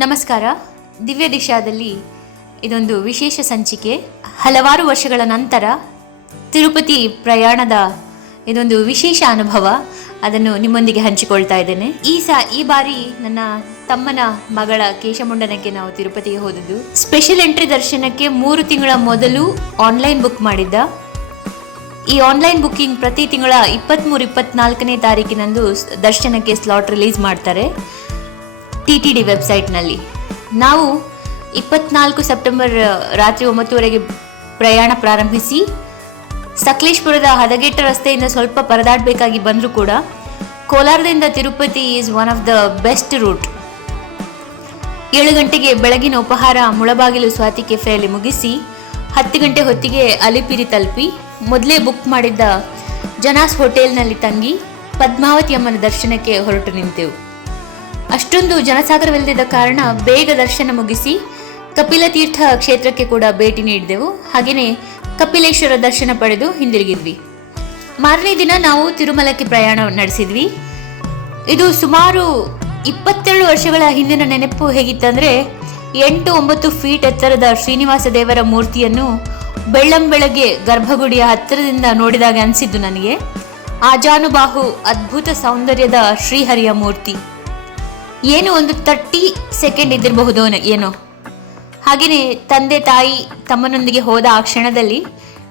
ನಮಸ್ಕಾರ. ದಿವ್ಯ ದಿಶಾದಲ್ಲಿ ಇದೊಂದು ವಿಶೇಷ ಸಂಚಿಕೆ. ಹಲವಾರು ವರ್ಷಗಳ ನಂತರ ತಿರುಪತಿ ಪ್ರಯಾಣದ ಇದೊಂದು ವಿಶೇಷ ಅನುಭವ, ಅದನ್ನು ನಿಮ್ಮೊಂದಿಗೆ ಹಂಚಿಕೊಳ್ತಾ ಇದ್ದೇನೆ. ಈ ಬಾರಿ ನನ್ನ ತಮ್ಮನ ಮಗಳ ಕೇಶಮುಂಡನಕ್ಕೆ ನಾವು ತಿರುಪತಿಗೆ ಹೋದದ್ದು. ಸ್ಪೆಷಲ್ ಎಂಟ್ರಿ ದರ್ಶನಕ್ಕೆ 3 ತಿಂಗಳ ಮೊದಲು ಆನ್ಲೈನ್ ಬುಕ್ ಮಾಡಿದ್ದ. ಈ ಆನ್ಲೈನ್ ಬುಕ್ಕಿಂಗ್ ಪ್ರತಿ ತಿಂಗಳ 23-24ನೇ ತಾರೀಕಿನಂದು ದರ್ಶನಕ್ಕೆ ಸ್ಲಾಟ್ ರಿಲೀಸ್ ಮಾಡ್ತಾರೆ TTD ವೆಬ್ಸೈಟ್ನಲ್ಲಿ. ನಾವು 24 ಸೆಪ್ಟೆಂಬರ್ ರಾತ್ರಿ 9 ಪ್ರಯಾಣ ಪ್ರಾರಂಭಿಸಿ ಸಕಲೇಶ್ಪುರದ ಹದಗೆಟ್ಟ ರಸ್ತೆಯಿಂದ ಸ್ವಲ್ಪ ಪರದಾಡಬೇಕಾಗಿ ಬಂದರೂ ಕೂಡ ಕೋಲಾರದಿಂದ Tirupati is one of the best route. 7 ಗಂಟೆಗೆ ಬೆಳಗಿನ ಉಪಹಾರ ಮುಳಬಾಗಿಲು ಸ್ವಾತಿ ಕೆಫೆಯಲ್ಲಿ ಮುಗಿಸಿ 10 ಗಂಟೆ ಹೊತ್ತಿಗೆ ಅಲಿಪಿರಿ ತಲುಪಿ ಮೊದಲೇ ಬುಕ್ ಮಾಡಿದ್ದ ಜನಾಸ್ ಹೋಟೆಲ್ನಲ್ಲಿ ತಂಗಿ ಪದ್ಮಾವತಿ ಅಮ್ಮನ ದರ್ಶನಕ್ಕೆ ಹೊರಟು ನಿಂತೆವು. ಅಷ್ಟೊಂದು ಜನಸಾಗರವಿಲ್ಲದಿದ್ದ ಕಾರಣ ಬೇಗ ದರ್ಶನ ಮುಗಿಸಿ ಕಪಿಲತೀರ್ಥ ಕ್ಷೇತ್ರಕ್ಕೆ ಕೂಡ ಭೇಟಿ ನೀಡಿದೆವು. ಹಾಗೆಯೇ ಕಪಿಲೇಶ್ವರ ದರ್ಶನ ಪಡೆದು ಹಿಂದಿರುಗಿದ್ವಿ. ಮಾರನೇ ದಿನ ನಾವು ತಿರುಮಲಕ್ಕೆ ಪ್ರಯಾಣ ನಡೆಸಿದ್ವಿ. ಇದು ಸುಮಾರು 22 ವರ್ಷಗಳ ಹಿಂದಿನ ನೆನಪು. ಹೇಗಿತ್ತಂದ್ರೆ 8-9 ಫೀಟ್ ಎತ್ತರದ ಶ್ರೀನಿವಾಸ ದೇವರ ಮೂರ್ತಿಯನ್ನು ಬೆಳ್ಳಂಬೆಳಗ್ಗೆ ಗರ್ಭಗುಡಿಯ ಹತ್ತಿರದಿಂದ ನೋಡಿದಾಗ ಅನಿಸಿದ್ದು ನನಗೆ ಆಜಾನುಬಾಹು ಅದ್ಭುತ ಸೌಂದರ್ಯದ ಶ್ರೀಹರಿಯ ಮೂರ್ತಿ. ಏನು ಒಂದು 30 ಸೆಕೆಂಡ್ ಇದ್ದಿರಬಹುದು ಏನೋ. ಹಾಗೆಯೇ ತಂದೆ ತಾಯಿ ತಮ್ಮನೊಂದಿಗೆ ಹೋದ ಆ ಕ್ಷಣದಲ್ಲಿ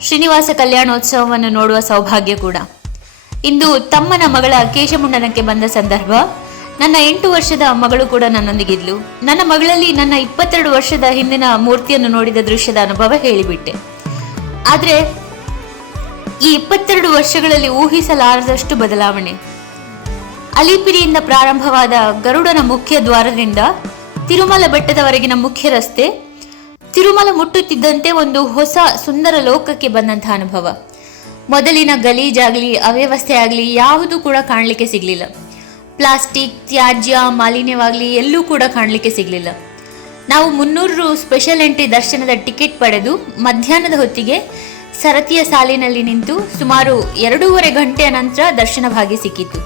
ಶ್ರೀನಿವಾಸ ಕಲ್ಯಾಣೋತ್ಸವವನ್ನು ನೋಡುವ ಸೌಭಾಗ್ಯ ಕೂಡ. ಇಂದು ತಮ್ಮನ ಮಗಳ ಕೇಶಮುಂಡನಕ್ಕೆ ಬಂದ ಸಂದರ್ಭ. ನನ್ನ 8 ವರ್ಷದ ಮಗಳು ಕೂಡ ನನ್ನೊಂದಿಗಿದ್ಲು. ನನ್ನ ಮಗಳಲ್ಲಿ ನನ್ನ 22 ವರ್ಷದ ಹಿಂದಿನ ಮೂರ್ತಿಯನ್ನು ನೋಡಿದ ದೃಶ್ಯದ ಅನುಭವ ಹೇಳಿಬಿಟ್ಟೆ. ಆದರೆ ಈ 22 ವರ್ಷಗಳಲ್ಲಿ ಊಹಿಸಲಾರದಷ್ಟು ಬದಲಾವಣೆ. ಅಲಿಪಿರಿಯಿಂದ ಪ್ರಾರಂಭವಾದ ಗರುಡನ ಮುಖ್ಯ ದ್ವಾರದಿಂದ ತಿರುಮಲ ಬೆಟ್ಟದವರೆಗಿನ ಮುಖ್ಯ ರಸ್ತೆ, ತಿರುಮಲ ಮುಟ್ಟುತ್ತಿದ್ದಂತೆ ಒಂದು ಹೊಸ ಸುಂದರ ಲೋಕಕ್ಕೆ ಬಂದಂತಹ ಅನುಭವ. ಮೊದಲಿನ ಗಲೀಜಾಗಲಿ ಅವ್ಯವಸ್ಥೆ ಆಗಲಿ ಯಾವುದೂ ಕೂಡ ಕಾಣಲಿಕ್ಕೆ ಸಿಗಲಿಲ್ಲ. ಪ್ಲಾಸ್ಟಿಕ್, ತ್ಯಾಜ್ಯ, ಮಾಲಿನ್ಯವಾಗಲಿ ಎಲ್ಲೂ ಕೂಡ ಕಾಣಲಿಕ್ಕೆ ಸಿಗಲಿಲ್ಲ. ನಾವು 300 ರು ಸ್ಪೆಷಲ್ ಎಂಟ್ರಿ ದರ್ಶನದ ಟಿಕೆಟ್ ಪಡೆದು ಮಧ್ಯಾಹ್ನದ ಹೊತ್ತಿಗೆ ಸರತಿಯ ಸಾಲಿನಲ್ಲಿ ನಿಂತು ಸುಮಾರು 2.5 ಗಂಟೆಯ ನಂತರ ದರ್ಶನ ಭಾಗ್ಯ ಸಿಕ್ಕಿತ್ತು.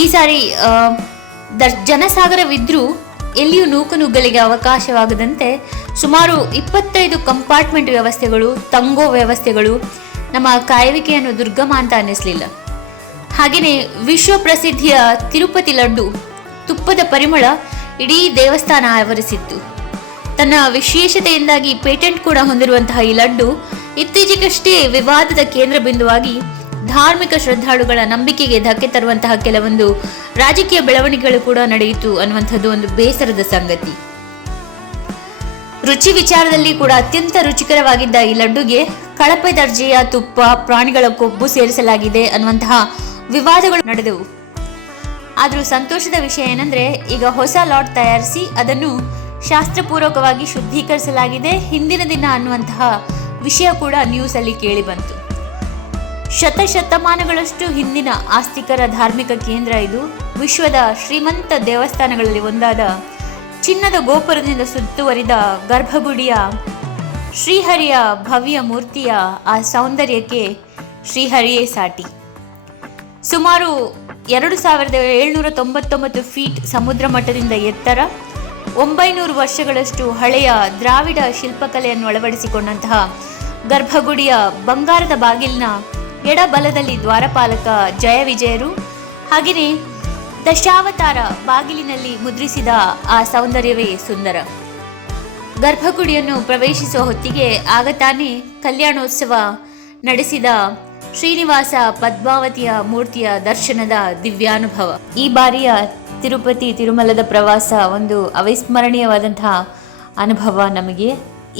ಈ ಸಾರಿ ಜನಸಾಗರವಿದ್ರೂ ಎಲ್ಲಿಯೂ ನೂಕುನುಗ್ಗಲಿಗೆ ಅವಕಾಶವಾಗದಂತೆ ಸುಮಾರು 25 ಕಂಪಾರ್ಟ್ಮೆಂಟ್ ವ್ಯವಸ್ಥೆಗಳು, ತಂಗೋ ವ್ಯವಸ್ಥೆಗಳು ನಮ್ಮ ಕಾಯುವಿಕೆಯನ್ನು ದುರ್ಗಮ ಅಂತ ಅನ್ನಿಸಲಿಲ್ಲ. ಹಾಗೆಯೇ ವಿಶ್ವ ಪ್ರಸಿದ್ಧಿಯ ತಿರುಪತಿ ಲಡ್ಡು ತುಪ್ಪದ ಪರಿಮಳ ಇಡೀ ದೇವಸ್ಥಾನ ಆವರಿಸಿತ್ತು. ತನ್ನ ವಿಶೇಷತೆಯಿಂದಾಗಿ ಪೇಟೆಂಟ್ ಕೂಡ ಹೊಂದಿರುವಂತಹ ಈ ಲಡ್ಡು ಇತ್ತೀಚೆಗಷ್ಟೇ ವಿವಾದದ ಕೇಂದ್ರ ಬಿಂದುವಾಗಿ ಧಾರ್ಮಿಕ ಶ್ರದ್ಧಾಳುಗಳ ನಂಬಿಕೆಗೆ ಧಕ್ಕೆ ತರುವಂತಹ ಕೆಲವೊಂದು ರಾಜಕೀಯ ಬೆಳವಣಿಗೆಗಳು ಕೂಡ ನಡೆಯಿತು ಅನ್ನುವಂಥದ್ದು ಒಂದು ಬೇಸರದ ಸಂಗತಿ. ರುಚಿ ವಿಚಾರದಲ್ಲಿ ಕೂಡ ಅತ್ಯಂತ ರುಚಿಕರವಾಗಿದ್ದ ಈ ಲಡ್ಡುಗೆ ಕಳಪೆ ದರ್ಜೆಯ ತುಪ್ಪ, ಪ್ರಾಣಿಗಳ ಕೊಬ್ಬು ಸೇರಿಸಲಾಗಿದೆ ಅನ್ನುವಂತಹ ವಿವಾದಗಳು ನಡೆದವು. ಆದರೂ ಸಂತೋಷದ ವಿಷಯ ಏನಂದ್ರೆ ಈಗ ಹೊಸ ಲಾಟ್ ತಯಾರಿಸಿ ಅದನ್ನು ಶಾಸ್ತ್ರಪೂರ್ವಕವಾಗಿ ಶುದ್ಧೀಕರಿಸಲಾಗಿದೆ. ಹಿಂದಿನ ದಿನ ಅನ್ನುವಂತಹ ವಿಷಯ ಕೂಡ ನ್ಯೂಸ್ ಅಲ್ಲಿ ಕೇಳಿ ಬಂತು. ಶತಮಾನಗಳಷ್ಟು ಹಿಂದಿನ ಆಸ್ತಿಕರ ಧಾರ್ಮಿಕ ಕೇಂದ್ರ ಇದು. ವಿಶ್ವದ ಶ್ರೀಮಂತ ದೇವಸ್ಥಾನಗಳಲ್ಲಿ ಒಂದಾದ ಚಿನ್ನದ ಗೋಪುರದಿಂದ ಸುತ್ತುವರಿದ ಗರ್ಭಗುಡಿಯ ಶ್ರೀಹರಿಯ ಭವ್ಯ ಮೂರ್ತಿಯ ಆ ಸೌಂದರ್ಯಕ್ಕೆ ಶ್ರೀಹರಿಯೇ ಸಾಟಿ. ಸುಮಾರು 2799 ಫೀಟ್ ಸಮುದ್ರ ಮಟ್ಟದಿಂದ ಎತ್ತರ, 900 ವರ್ಷಗಳಷ್ಟು ಹಳೆಯ ದ್ರಾವಿಡ ಶಿಲ್ಪಕಲೆಯನ್ನು ಅಳವಡಿಸಿಕೊಂಡಂತಹ ಗರ್ಭಗುಡಿಯ ಬಂಗಾರದ ಬಾಗಿಲಿನ ಎಡಬಲದಲ್ಲಿ ದ್ವಾರಪಾಲಕ ಜಯ ವಿಜಯರು, ಹಾಗೆಯೇ ದಶಾವತಾರ ಬಾಗಿಲಿನಲ್ಲಿ ಮುದ್ರಿಸಿದ ಆ ಸೌಂದರ್ಯವೇ ಸುಂದರ. ಗರ್ಭಗುಡಿಯನ್ನು ಪ್ರವೇಶಿಸುವ ಹೊತ್ತಿಗೆ ಆಗ ತಾನೇ ಕಲ್ಯಾಣೋತ್ಸವ ನಡೆಸಿದ ಶ್ರೀನಿವಾಸ ಪದ್ಮಾವತಿಯ ಮೂರ್ತಿಯ ದರ್ಶನದ ದಿವ್ಯಾನುಭವ. ಈ ಬಾರಿಯ ತಿರುಮಲದ ಪ್ರವಾಸ ಒಂದು ಅವಿಸ್ಮರಣೀಯವಾದಂತಹ ಅನುಭವ ನಮಗೆ.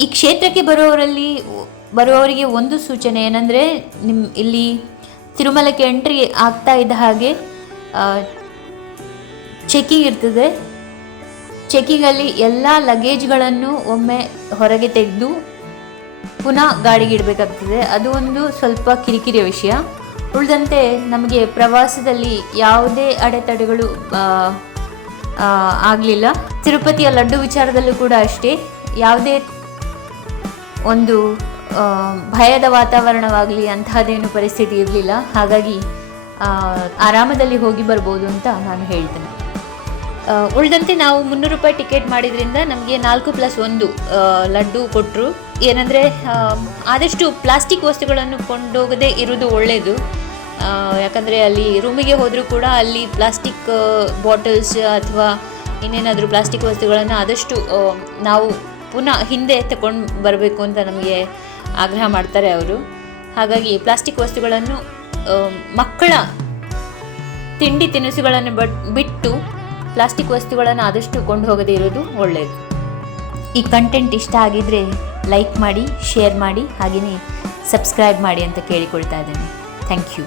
ಈ ಕ್ಷೇತ್ರಕ್ಕೆ ಬರುವವರಿಗೆ ಒಂದು ಸೂಚನೆ ಏನಂದರೆ, ಇಲ್ಲಿ ತಿರುಮಲಕ್ಕೆ ಎಂಟ್ರಿ ಆಗ್ತಾ ಇದ್ದ ಹಾಗೆ ಚೆಕಿಂಗ್ ಇರ್ತದೆ. ಚೆಕಿಂಗಲ್ಲಿ ಎಲ್ಲ ಲಗೇಜ್ಗಳನ್ನು ಒಮ್ಮೆ ಹೊರಗೆ ತೆಗೆದು ಪುನಃ ಗಾಡಿಗೆ ಇಡಬೇಕಾಗ್ತದೆ. ಅದು ಒಂದು ಸ್ವಲ್ಪ ಕಿರಿಕಿರಿಯ ವಿಷಯ. ಉಳಿದಂತೆ ನಮಗೆ ಪ್ರವಾಸದಲ್ಲಿ ಯಾವುದೇ ಅಡೆತಡೆಗಳು ಆಗಲಿಲ್ಲ. ತಿರುಪತಿಯ ಲಡ್ಡು ವಿಚಾರದಲ್ಲೂ ಕೂಡ ಅಷ್ಟೇ, ಯಾವುದೇ ಒಂದು ಭಯದ ವಾತಾವರಣವಾಗಲಿ ಅಂತಹದ್ದೇನು ಪರಿಸ್ಥಿತಿ ಇರಲಿಲ್ಲ. ಹಾಗಾಗಿ ಆರಾಮದಲ್ಲಿ ಹೋಗಿ ಬರ್ಬೋದು ಅಂತ ನಾನು ಹೇಳ್ತೇನೆ. ಉಳಿದಂತೆ ನಾವು 300 ರೂಪಾಯಿ ಟಿಕೆಟ್ ಮಾಡಿದ್ರಿಂದ ನಮಗೆ 4+1 ಲಡ್ಡು ಕೊಟ್ಟರು. ಏನಂದರೆ ಆದಷ್ಟು ಪ್ಲಾಸ್ಟಿಕ್ ವಸ್ತುಗಳನ್ನು ಕೊಂಡೋಗದೇ ಇರೋದು ಒಳ್ಳೆಯದು. ಯಾಕಂದರೆ ಅಲ್ಲಿ ರೂಮಿಗೆ ಹೋದರೂ ಕೂಡ ಅಲ್ಲಿ ಪ್ಲಾಸ್ಟಿಕ್ ಬಾಟಲ್ಸ್ ಅಥವಾ ಇನ್ನೇನಾದರೂ ಪ್ಲಾಸ್ಟಿಕ್ ವಸ್ತುಗಳನ್ನು ಆದಷ್ಟು ನಾವು ಪುನಃ ಹಿಂದೆ ತಗೊಂಡು ಬರಬೇಕು ಅಂತ ನಮಗೆ ಆಗ್ರಹ ಮಾಡ್ತಾರೆ ಅವರು. ಹಾಗಾಗಿ ಪ್ಲಾಸ್ಟಿಕ್ ವಸ್ತುಗಳನ್ನು ಮಕ್ಕಳ ತಿಂಡಿ ತಿನಿಸುಗಳನ್ನು ಬಿಟ್ಟು ಪ್ಲಾಸ್ಟಿಕ್ ವಸ್ತುಗಳನ್ನು ಆದಷ್ಟು ಕೊಂಡು ಹೋಗದೇ ಇರೋದು ಒಳ್ಳೆಯದು. ಈ ಕಂಟೆಂಟ್ ಇಷ್ಟ ಆಗಿದ್ದರೆ ಲೈಕ್ ಮಾಡಿ, ಶೇರ್ ಮಾಡಿ, ಹಾಗೆಯೇ ಸಬ್ಸ್ಕ್ರೈಬ್ ಮಾಡಿ ಅಂತ ಕೇಳಿಕೊಳ್ತಾ ಇದ್ದೇನೆ. Thank you.